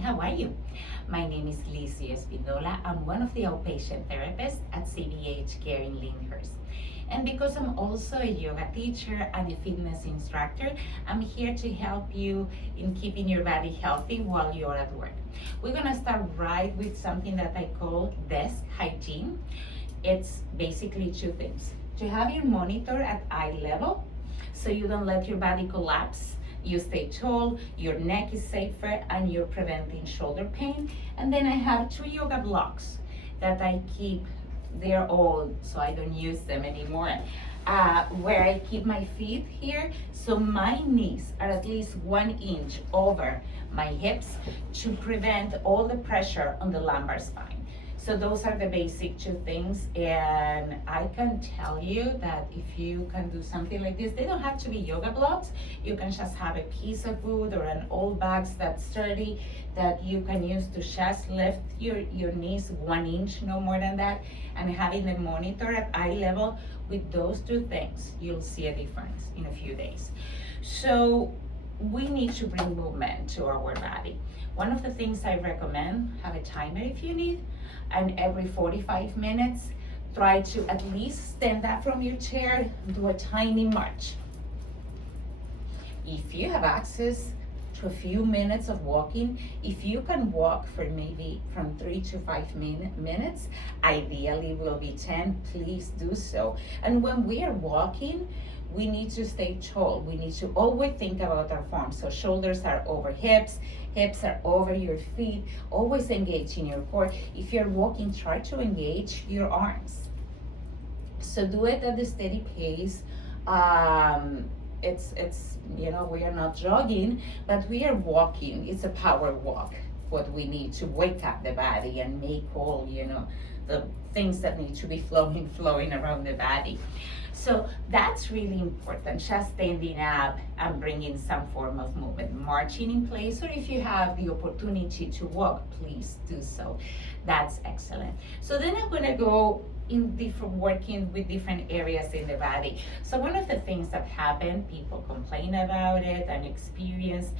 how are you? My name is Lillian Espindola. I'm one of the outpatient therapists at CBH Care in Lyndhurst. And because I'm also a yoga teacher and a fitness instructor, I'm here to help you in keeping your body healthy while you're at work. We're gonna start right with something that I call desk hygiene. It's basically two things. To have your monitor at eye level, so you don't let your body collapse. You stay tall, your neck is safer, and you're preventing shoulder pain. And then I have two yoga blocks that I keep. They're old, so I don't use them anymore. Where I keep my feet here, so my knees are at least 1 inch over my hips to prevent all the pressure on the lumbar spine. So those are the basic two things, and I can tell you that if you can do something like this, they don't have to be yoga blocks. You can just have a piece of wood or an old box that's sturdy that you can use to just lift your knees 1 inch, no more than that, and having the monitor at eye level. With those two things, you'll see a difference in a few days. So we need to bring movement to our body. One of the things I recommend, have a timer if you need, and every 45 minutes, try to at least stand up from your chair, do a tiny march. If you have access to a few minutes of walking, if you can walk for maybe from 3 to 5 minutes, ideally will be 10, please do so. And when we are walking, we need to stay tall. We need to always think about our form. So shoulders are over hips, hips are over your feet, always engage in your core. If you're walking, try to engage your arms. So do it at a steady pace. It's we are not jogging, but we are walking. It's a power walk. What we need to wake up the body and make all, the things that need to be flowing around the body. So that's really important, just standing up and bringing some form of movement, marching in place, or if you have the opportunity to walk, please do so. That's excellent. So then I'm gonna go in working with different areas in the body. So one of the things that happen, people complain about it and experience,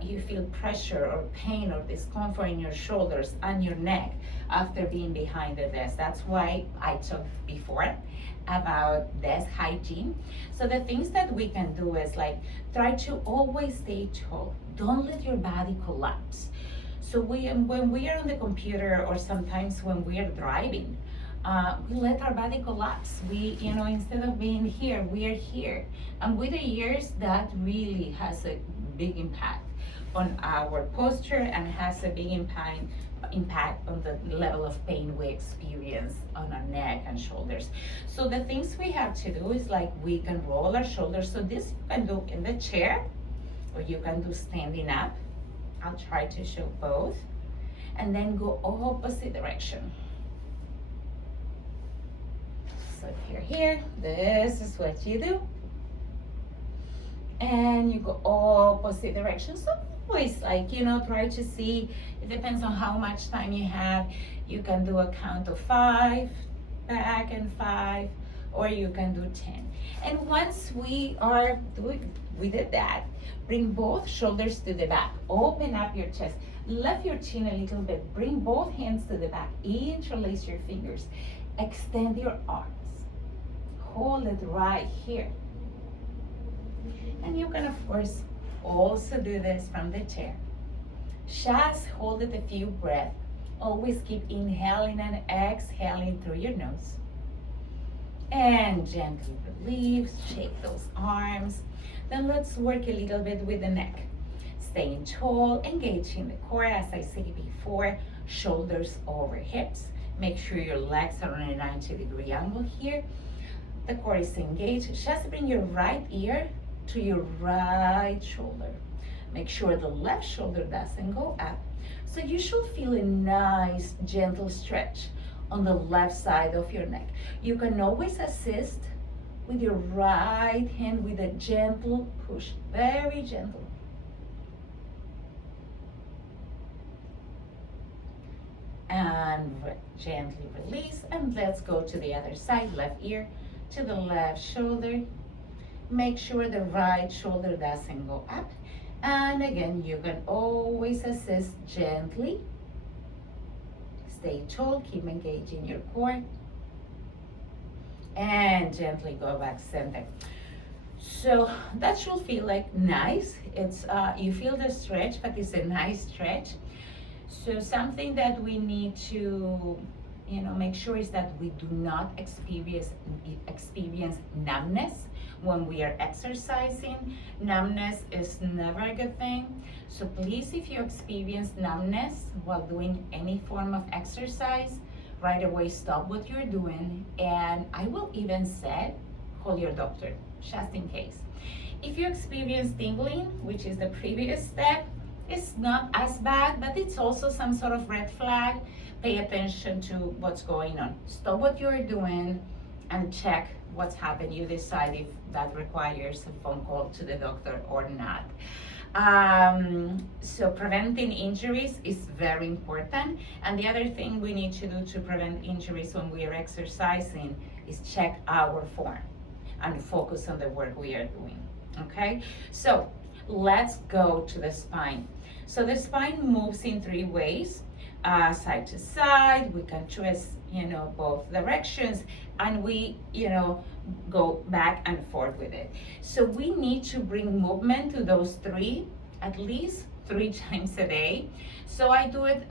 you feel pressure or pain or discomfort in your shoulders and your neck after being behind the desk. That's why I talked before about desk hygiene. So the things that we can do is like try to always stay tall. Don't let your body collapse. So when we are on the computer, or sometimes when we are driving, we let our body collapse. We, instead of being here, we are here. And with the years, that really has a big impact on our posture and has a big impact on the level of pain we experience on our neck and shoulders. So the things we have to do is like we can roll our shoulders. So this you can do in the chair, or you can do standing up. I'll try to show both. And then go opposite direction. So if you're here, this is what you do. And you go opposite direction. So always try to see, it depends on how much time you have. You can do a count of 5, back and 5, or you can do 10. And once we did that, bring both shoulders to the back, open up your chest, lift your chin a little bit, bring both hands to the back, interlace your fingers, extend your arms, hold it right here. And you can, of course, also do this from the chair. Just hold it a few breaths. Always keep inhaling and exhaling through your nose. And gently release, shake those arms. Then let's work a little bit with the neck. Staying tall, engaging the core, as I said before, shoulders over hips. Make sure your legs are on a 90-degree angle here. The core is engaged. Just bring your right ear to your right shoulder. Make sure the left shoulder doesn't go up. So you should feel a nice gentle stretch on the left side of your neck. You can always assist with your right hand with a gentle push, very gentle. And gently release, and let's go to the other side, left ear to the left shoulder. Make sure the right shoulder doesn't go up, And again, you can always assist gently. Stay tall, keep engaging your core. And gently go back center. So that should feel like nice. It's you feel the stretch, but it's a nice stretch. So something that we need to make sure is that we do not experience numbness when we are exercising. Numbness is never a good thing. So please, if you experience numbness while doing any form of exercise, right away stop what you're doing. And I will even say, call your doctor, just in case. If you experience tingling, which is the previous step, it's not as bad, but it's also some sort of red flag. Pay attention to what's going on. Stop what you're doing and check what's happened. You decide if that requires a phone call to the doctor or not. So preventing injuries is very important. And the other thing we need to do to prevent injuries when we are exercising is check our form and focus on the work we are doing. Okay, so let's go to the spine. So the spine moves in three ways. Side to side, we can twist, both directions, and we, go back and forth with it. So we need to bring movement to those three, at least 3 times a day. So I do it,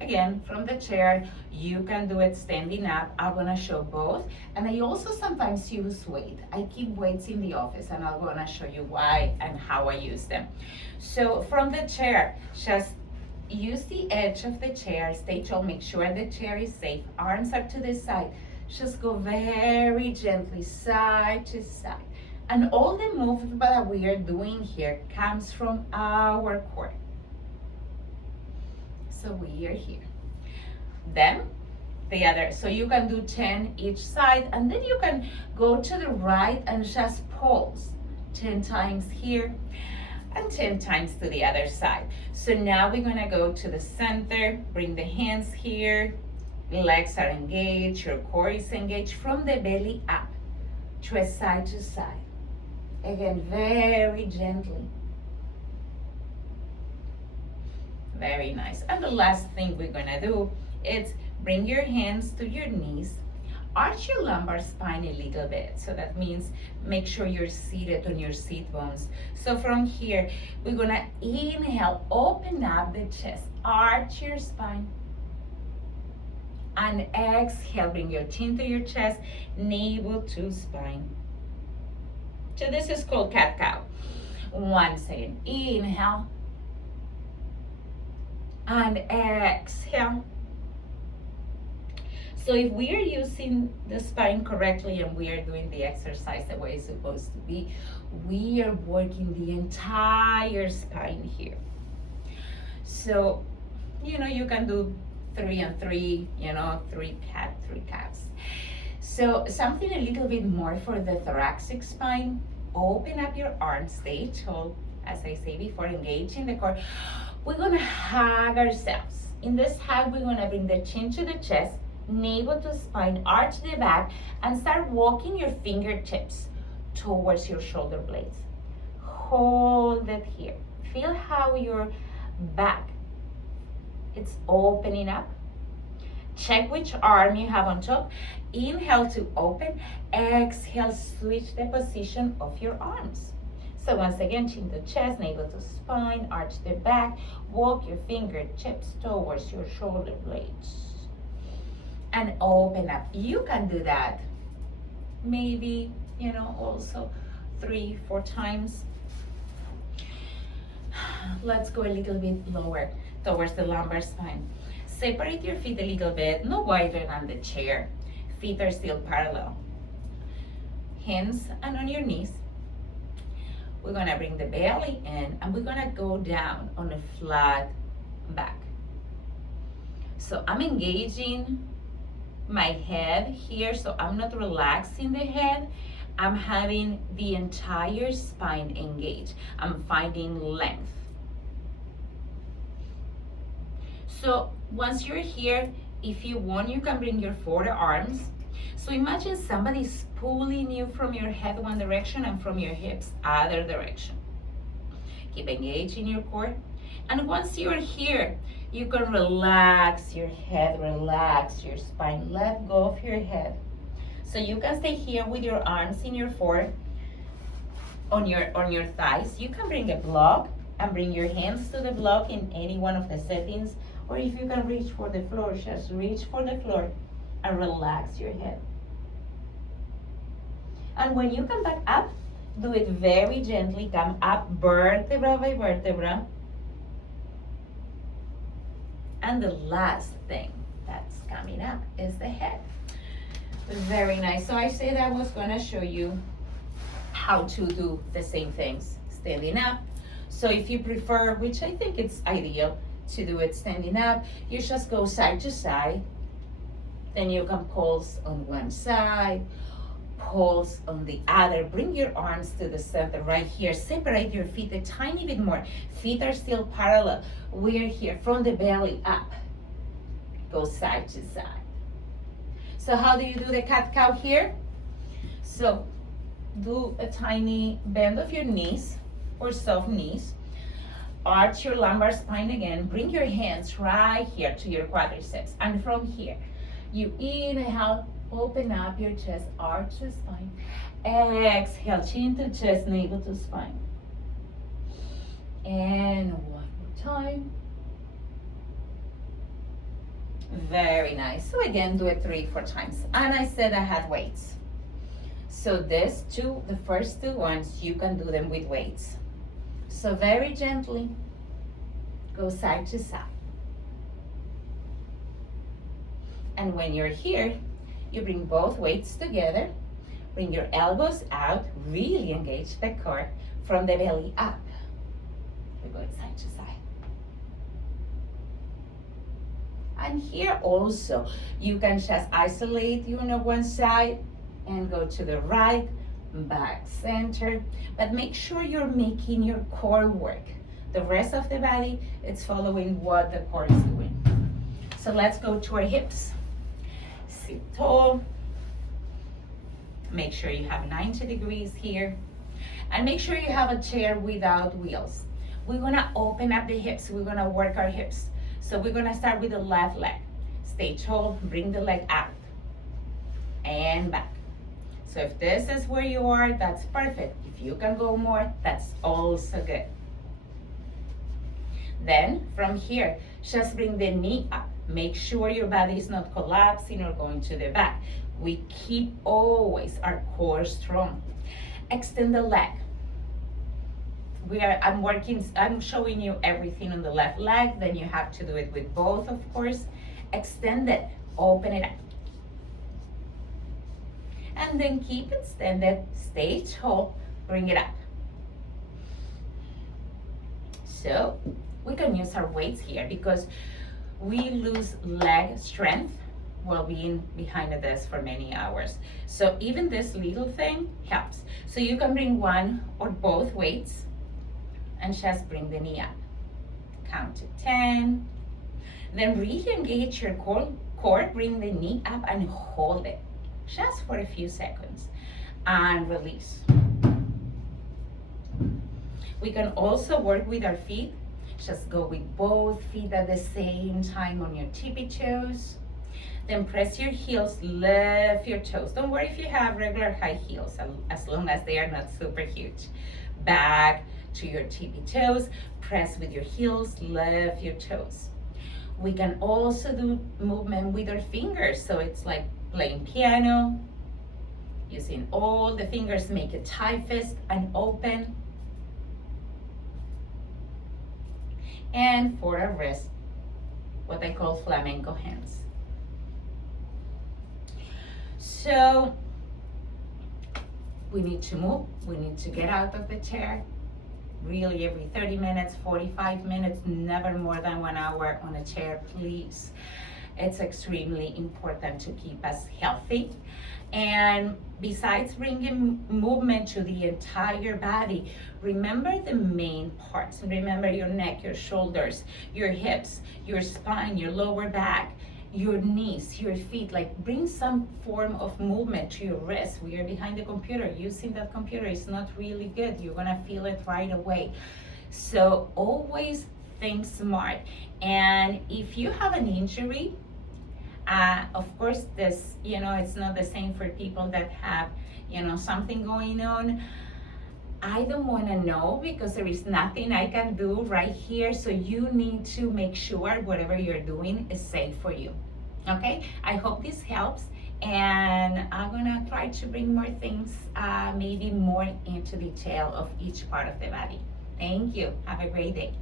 again, from the chair. You can do it standing up. I'm gonna show both. And I also sometimes use weight. I keep weights in the office, and I'm gonna show you why and how I use them. So from the chair, just use the edge of the chair, stay tall, make sure the chair is safe, arms are to the side. Just go very gently side to side. And all the movement that we are doing here comes from our core. So we are here. Then the other, so you can do 10 each side, and then you can go to the right and just pulse 10 times here and 10 times to the other side. So now we're gonna go to the center, bring the hands here, legs are engaged, your core is engaged from the belly up, twist side to side. Again, very gently. Very nice. And the last thing we're gonna do is bring your hands to your knees, arch your lumbar spine a little bit. So that means make sure you're seated on your seat bones. So from here, we're gonna inhale, open up the chest, arch your spine. And exhale, bring your chin to your chest, navel to spine. So this is called cat-cow. Once again, inhale. And exhale. So if we are using the spine correctly and we are doing the exercise the way it's supposed to be, we are working the entire spine here. So, you can do 3 and 3, 3 calves. So something a little bit more for the thoracic spine. Open up your arms, stay tall. As I say before, engage in the core. We're gonna hug ourselves. In this hug, we're gonna bring the chin to the chest, navel to spine, arch the back, and start walking your fingertips towards your shoulder blades. Hold it here. Feel how your back, it's opening up. Check which arm you have on top. Inhale to open, exhale, switch the position of your arms. So once again, chin to chest, navel to spine, arch the back, walk your fingertips towards your shoulder blades. And open up. You can do that maybe, also 3-4 times. Let's go a little bit lower towards the lumbar spine. Separate your feet a little bit, no wider than the chair. Feet are still parallel. Hands and on your knees. We're gonna bring the belly in and we're gonna go down on a flat back. So I'm engaging my head here, so I'm not relaxing the head. I'm having the entire spine engaged. I'm finding length. So once you're here, if you want, you can bring your forearms. So imagine somebody's pulling you from your head one direction and from your hips other direction. Keep engaging your core. And once you're here, you can relax your head, relax your spine, let go of your head. So you can stay here with your arms in your forehead, on your thighs. You can bring a block and bring your hands to the block in any one of the settings, or if you can reach for the floor, just reach for the floor and relax your head. And when you come back up, do it very gently. Come up vertebra by vertebra. And the last thing that's coming up is the head. Very nice. So I said I was going to show you how to do the same things standing up. So if you prefer, which I think it's ideal to do it standing up, you just go side to side. Then you can pulse on one side, pulse on the other. Bring your arms to the center right here. Separate your feet a tiny bit more. Feet are still parallel. We're here from the belly up. Go side to side. So how do you do the cat-cow here? So do a tiny bend of your knees or soft knees. Arch your lumbar spine again. Bring your hands right here to your quadriceps. And from here, you inhale, open up your chest, arch the spine. Exhale, chin to chest, navel to spine. And one more time. Very nice. So again, do it 3-4 times. And I said I had weights. So this two, the first two ones, you can do them with weights. So very gently, go side to side. And when you're here, you bring both weights together. Bring your elbows out, really engage the core from the belly up. We go side to side. And here also, you can just isolate, one side and go to the right, back, center. But make sure you're making your core work. The rest of the body, it's following what the core is doing. So let's go to our hips. Sit tall. Make sure you have 90 degrees here. And make sure you have a chair without wheels. We're gonna open up the hips. We're gonna work our hips. So we're gonna start with the left leg. Stay tall, bring the leg out and back. So if this is where you are, that's perfect. If you can go more, that's also good. Then from here, just bring the knee up. Make sure your body is not collapsing or going to the back. We keep always our core strong. Extend the leg. I'm showing you everything on the left leg, then you have to do it with both, of course. Extend it, open it up. And then keep it extended, stay tall, bring it up. So we can use our weights here because we lose leg strength while being behind the desk for many hours. So even this little thing helps. So you can bring one or both weights and just bring the knee up. Count to 10. Then really engage your core, bring the knee up and hold it just for a few seconds and release. We can also work with our feet. Just go with both feet at the same time on your tippy toes. Then press your heels, lift your toes. Don't worry if you have regular high heels, as long as they are not super huge. Back to your tippy toes, press with your heels, lift your toes. We can also do movement with our fingers, so it's like playing piano, using all the fingers, make a tight fist and open. And for our wrist, what I call flamenco hands. So we need to move, we need to get out of the chair, really every 30 minutes, 45 minutes, never more than 1 hour on a chair, please. It's extremely important to keep us healthy. And besides bringing movement to the entire body, remember the main parts. Remember your neck, your shoulders, your hips, your spine, your lower back, your knees, your feet. Like bring some form of movement to your wrist. We are behind the computer. Using that computer is not really good. You're gonna feel it right away. So always think smart. And if you have an injury, of course, this, it's not the same for people that have, something going on. I don't want to know because there is nothing I can do right here. So you need to make sure whatever you're doing is safe for you. Okay? I hope this helps. And I'm going to try to bring more things, maybe more into detail of each part of the body. Thank you. Have a great day.